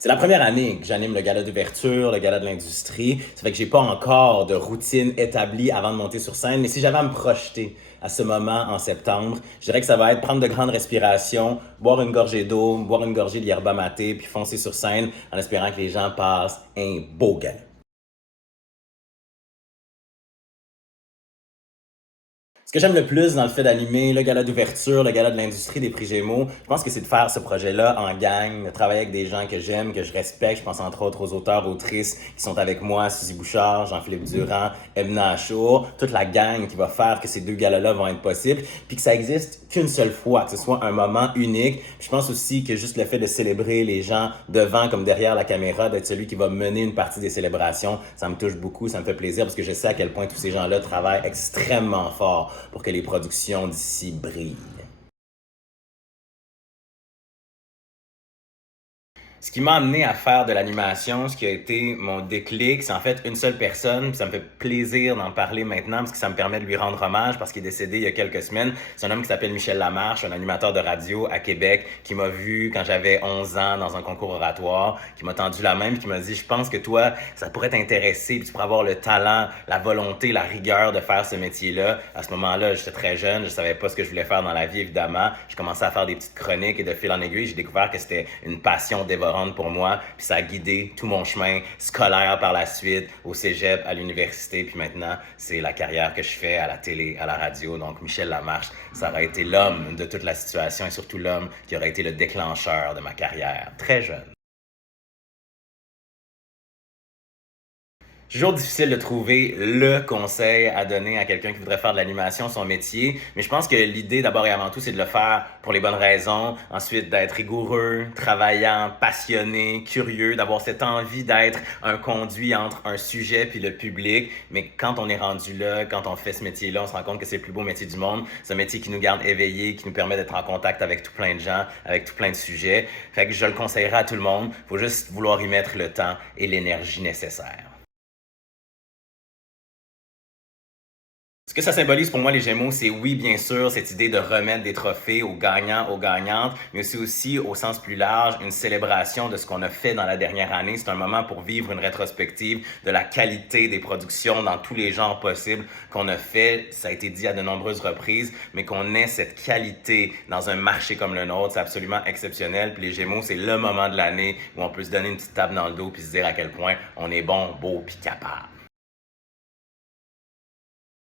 C'est la première année que j'anime le gala d'ouverture, le gala de l'industrie. Ça fait que j'ai pas encore de routine établie avant de monter sur scène. Mais si j'avais à me projeter à ce moment en septembre, je dirais que ça va être prendre de grandes respirations, boire une gorgée d'eau, boire une gorgée de yerba maté, puis foncer sur scène en espérant que les gens passent un beau gala. Ce que j'aime le plus dans le fait d'animer le gala d'ouverture, le gala de l'industrie des prix Gémeaux, je pense que c'est de faire ce projet-là en gang, de travailler avec des gens que j'aime, que je respecte. Je pense entre autres aux auteurs, autrices qui sont avec moi, Suzy Bouchard, Jean-Philippe Durand, Emna Achour, toute la gang qui va faire que ces deux galas-là vont être possibles, puis que ça existe qu'une seule fois, que ce soit un moment unique. Puis je pense aussi que juste le fait de célébrer les gens devant comme derrière la caméra, d'être celui qui va mener une partie des célébrations, ça me touche beaucoup, ça me fait plaisir parce que je sais à quel point tous ces gens-là travaillent extrêmement fort pour que les productions d'ici brillent. Ce qui m'a amené à faire de l'animation, ce qui a été mon déclic, c'est en fait une seule personne, puis ça me fait plaisir d'en parler maintenant parce que ça me permet de lui rendre hommage parce qu'il est décédé il y a quelques semaines. C'est un homme qui s'appelle Michel Lamarche, un animateur de radio à Québec, qui m'a vu quand j'avais 11 ans dans un concours oratoire, qui m'a tendu la main puis qui m'a dit « Je pense que toi, ça pourrait t'intéresser, puis tu pourrais avoir le talent, la volonté, la rigueur de faire ce métier-là. » À ce moment-là, j'étais très jeune, je savais pas ce que je voulais faire dans la vie, évidemment. Je commençais à faire des petites chroniques et de fil en aiguille, j'ai découvert que c'était une passion dévorante pour moi, puis ça a guidé tout mon chemin scolaire par la suite, au cégep, à l'université, puis maintenant, c'est la carrière que je fais à la télé, à la radio. Donc, Michel Lamarche, ça aurait été l'homme de toute la situation et surtout l'homme qui aurait été le déclencheur de ma carrière, très jeune. Toujours difficile de trouver le conseil à donner à quelqu'un qui voudrait faire de l'animation son métier, mais je pense que l'idée d'abord et avant tout, c'est de le faire pour les bonnes raisons, ensuite d'être rigoureux, travaillant, passionné, curieux, d'avoir cette envie d'être un conduit entre un sujet puis le public, mais quand on est rendu là, quand on fait ce métier-là, on se rend compte que c'est le plus beau métier du monde, c'est un métier qui nous garde éveillés, qui nous permet d'être en contact avec tout plein de gens, avec tout plein de sujets, fait que je le conseillerais à tout le monde, faut juste vouloir y mettre le temps et l'énergie nécessaire. Ce que ça symbolise pour moi, les Gémeaux, c'est oui, bien sûr, cette idée de remettre des trophées aux gagnants, aux gagnantes, mais c'est aussi, au sens plus large, une célébration de ce qu'on a fait dans la dernière année. C'est un moment pour vivre une rétrospective de la qualité des productions dans tous les genres possibles qu'on a fait. Ça a été dit à de nombreuses reprises, mais qu'on ait cette qualité dans un marché comme le nôtre, c'est absolument exceptionnel. Puis les Gémeaux, c'est le moment de l'année où on peut se donner une petite tape dans le dos puis se dire à quel point on est bon, beau puis capable.